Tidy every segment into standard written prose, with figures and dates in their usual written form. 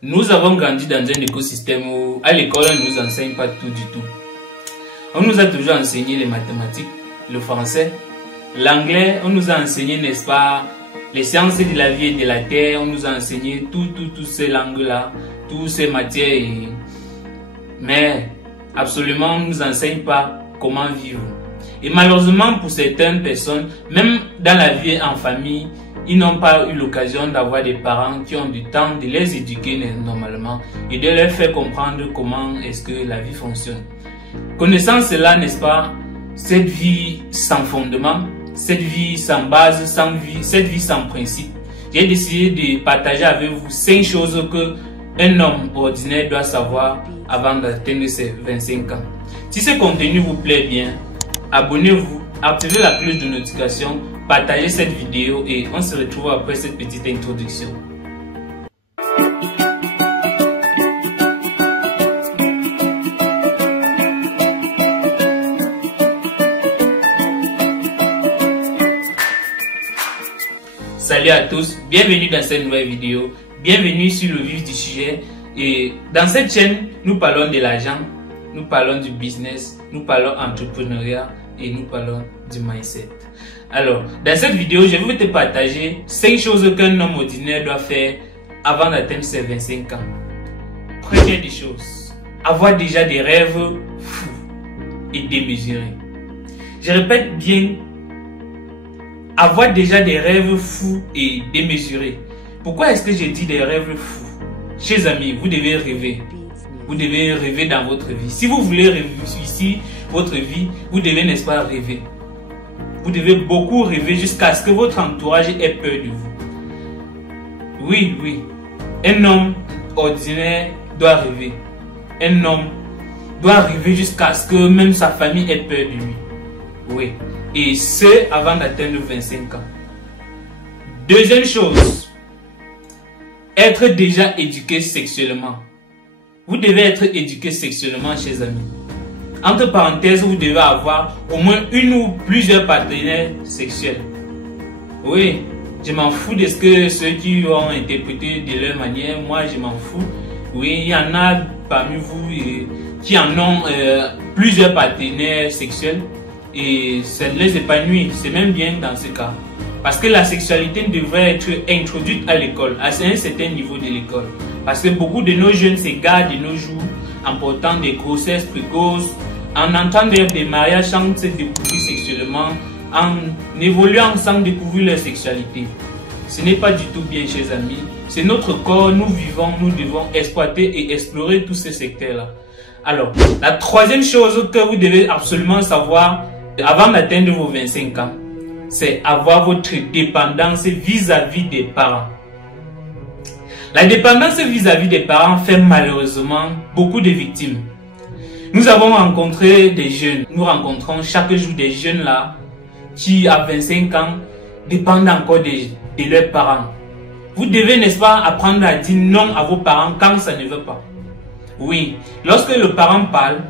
Nous avons grandi dans un écosystème où à l'école on ne nous enseigne pas tout du tout. On nous a toujours enseigné les mathématiques, le français, l'anglais, on nous a enseigné, n'est-ce pas, les sciences de la vie et de la terre, on nous a enseigné toutes ces langues-là, toutes ces matières. Mais absolument, on ne nous enseigne pas comment vivre. Et malheureusement, pour certaines personnes, même dans la vie en famille, ils n'ont pas eu l'occasion d'avoir des parents qui ont du temps de les éduquer normalement et de leur faire comprendre comment est-ce que la vie fonctionne. Connaissant cela, n'est-ce pas, cette vie sans fondement, cette vie sans base, cette vie sans principe, j'ai décidé de partager avec vous 5 choses que un homme ordinaire doit savoir avant d'atteindre ses 25 ans. Si ce contenu vous plaît bien, abonnez-vous, activez la cloche de notification, partagez cette vidéo et on se retrouve après cette petite introduction. Salut à tous, bienvenue dans cette nouvelle vidéo, bienvenue sur le vif du sujet. Et dans cette chaîne, nous parlons de l'argent, nous parlons du business, nous parlons entrepreneuriat et nous parlons du mindset. Alors, dans cette vidéo, je vais te partager 5 choses qu'un homme ordinaire doit faire avant d'atteindre ses 25 ans. Première des choses, avoir déjà des rêves fous et démesurés. Je répète bien, avoir déjà des rêves fous et démesurés. Pourquoi est-ce que j'ai dit des rêves fous? Chers amis, vous devez rêver. Vous devez rêver dans votre vie. Si vous voulez réussir votre vie, vous devez, n'est-ce pas, rêver. Vous devez beaucoup rêver jusqu'à ce que votre entourage ait peur de vous. Oui, oui. Un homme ordinaire doit rêver. Un homme doit rêver jusqu'à ce que même sa famille ait peur de lui. Oui. Et ce, avant d'atteindre 25 ans. Deuxième chose, être déjà éduqué sexuellement. Vous devez être éduqué sexuellement, chers amis. Entre parenthèses, vous devez avoir au moins une ou plusieurs partenaires sexuels. Oui, je m'en fous de ce que ceux qui ont interprété de leur manière. Moi, je m'en fous. Oui, il y en a parmi vous qui en ont plusieurs partenaires sexuels. Et ça les épanouit. C'est même bien dans ce cas. Parce que la sexualité devrait être introduite à l'école, à un certain niveau de l'école. Parce que beaucoup de nos jeunes s'égarent de nos jours en portant des grossesses précoces, en entrant des mariages sans se découvrir sexuellement, en évoluant sans découvrir leur sexualité. Ce n'est pas du tout bien, chers amis. C'est notre corps, nous vivons, nous devons exploiter et explorer tous ces secteurs-là. Alors, la troisième chose que vous devez absolument savoir avant d'atteindre vos 25 ans, c'est avoir votre dépendance vis-à-vis des parents. La dépendance vis-à-vis des parents fait malheureusement beaucoup de victimes. Nous avons rencontré des jeunes, nous rencontrons chaque jour des jeunes là qui à 25 ans dépendent encore de leurs parents. Vous devez, n'est-ce pas, apprendre à dire non à vos parents quand ça ne veut pas. Oui, lorsque le parent parle,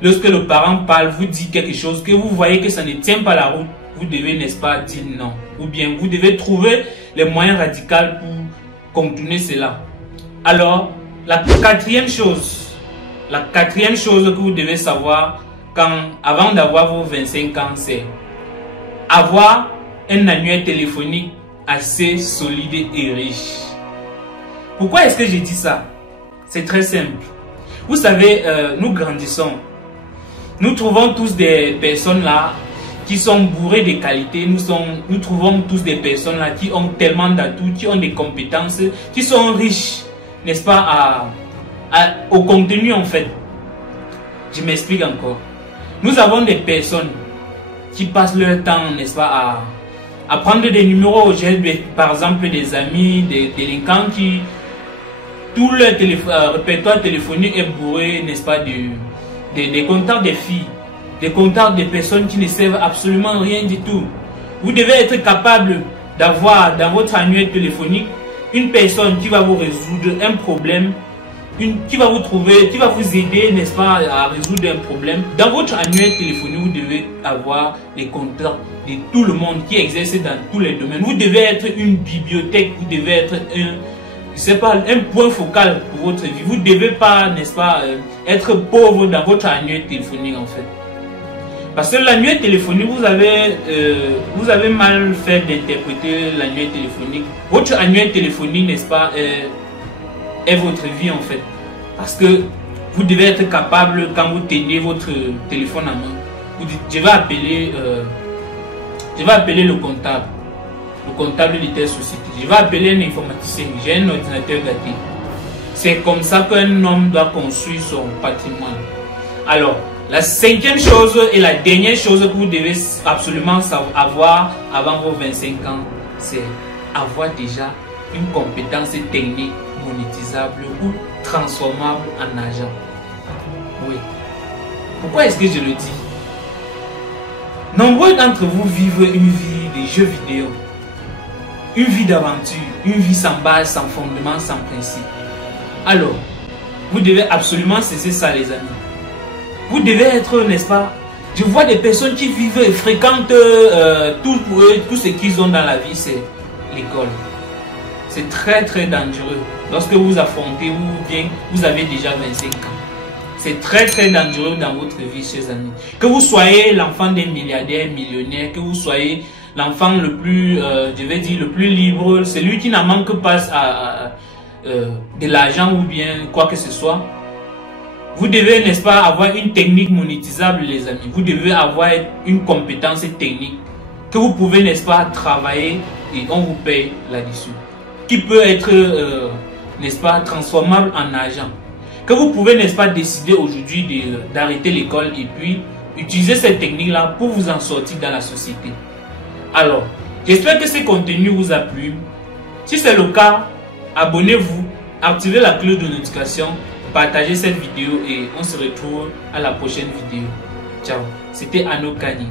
vous dit quelque chose que vous voyez que ça ne tient pas la route, vous devez, n'est-ce pas, dire non. Ou bien vous devez trouver les moyens radicaux pour contourner cela. Alors, la quatrième chose que vous devez savoir avant d'avoir vos 25 ans, c'est avoir un annuaire téléphonique assez solide et riche. Pourquoi est-ce que j'ai dit ça? C'est très simple. Vous savez, nous grandissons. Nous trouvons tous des personnes là qui sont bourrées de qualités. Nous trouvons tous des personnes là qui ont tellement d'atouts, qui ont des compétences, qui sont riches, n'est-ce pas, au contenu en fait. Je m'explique encore. Nous avons des personnes qui passent leur temps, n'est-ce pas, à prendre des numéros, par exemple des amis, des délinquants qui... Tout leur répertoire téléphonique est bourré, n'est-ce pas, des contacts des filles, des contacts des personnes qui ne servent absolument rien du tout. Vous devez être capable d'avoir dans votre annuaire téléphonique une personne qui va vous résoudre un problème, qui va vous aider, n'est-ce pas, à résoudre un problème. Dans votre annuaire téléphonique, vous devez avoir les contacts de tout le monde qui exerce dans tous les domaines. Vous devez être une bibliothèque, vous devez être je sais pas, un point focal pour votre vie. Vous ne devez pas, n'est-ce pas, être pauvre dans votre annuaire téléphonique en fait. Parce que l'annuaire téléphonique, vous avez mal fait d'interpréter l'annuaire téléphonique. Votre annuaire téléphonique, n'est-ce pas, est votre vie en fait. Parce que vous devez être capable, quand vous tenez votre téléphone en main, vous dites, je vais appeler le comptable de telle société. Je vais appeler un informaticien. J'ai un ordinateur gâté. C'est comme ça qu'un homme doit construire son patrimoine. Alors, la cinquième chose et la dernière chose que vous devez absolument avoir avant vos 25 ans, c'est avoir déjà une compétence technique monétisable ou transformable en argent. Oui. Pourquoi est-ce que je le dis? Nombreux d'entre vous vivent une vie de jeux vidéo, une vie d'aventure, une vie sans base, sans fondement, sans principe. Alors, vous devez absolument cesser ça, les amis. Vous devez être, n'est-ce pas? Je vois des personnes qui vivent et fréquentent tout pour eux, tout ce qu'ils ont dans la vie, c'est l'école. C'est très très dangereux. Lorsque vous affrontez, vous avez déjà 25 ans. C'est très très dangereux dans votre vie, chers amis. Que vous soyez l'enfant d'un milliardaire, millionnaire, que vous soyez l'enfant le plus, je vais dire, le plus libre, celui qui n'en manque pas de l'argent ou bien quoi que ce soit. Vous devez, n'est-ce pas, avoir une technique monétisable, les amis. Vous devez avoir une compétence technique que vous pouvez, n'est-ce pas, travailler et on vous paye là-dessus. Qui peut être, n'est-ce pas, transformable en argent. Que vous pouvez, n'est-ce pas, décider aujourd'hui d'arrêter l'école et puis utiliser cette technique-là pour vous en sortir dans la société. Alors, j'espère que ce contenu vous a plu. Si c'est le cas, abonnez-vous, activez la cloche de notification, partagez cette vidéo et on se retrouve à la prochaine vidéo. Ciao, c'était Ano Kani.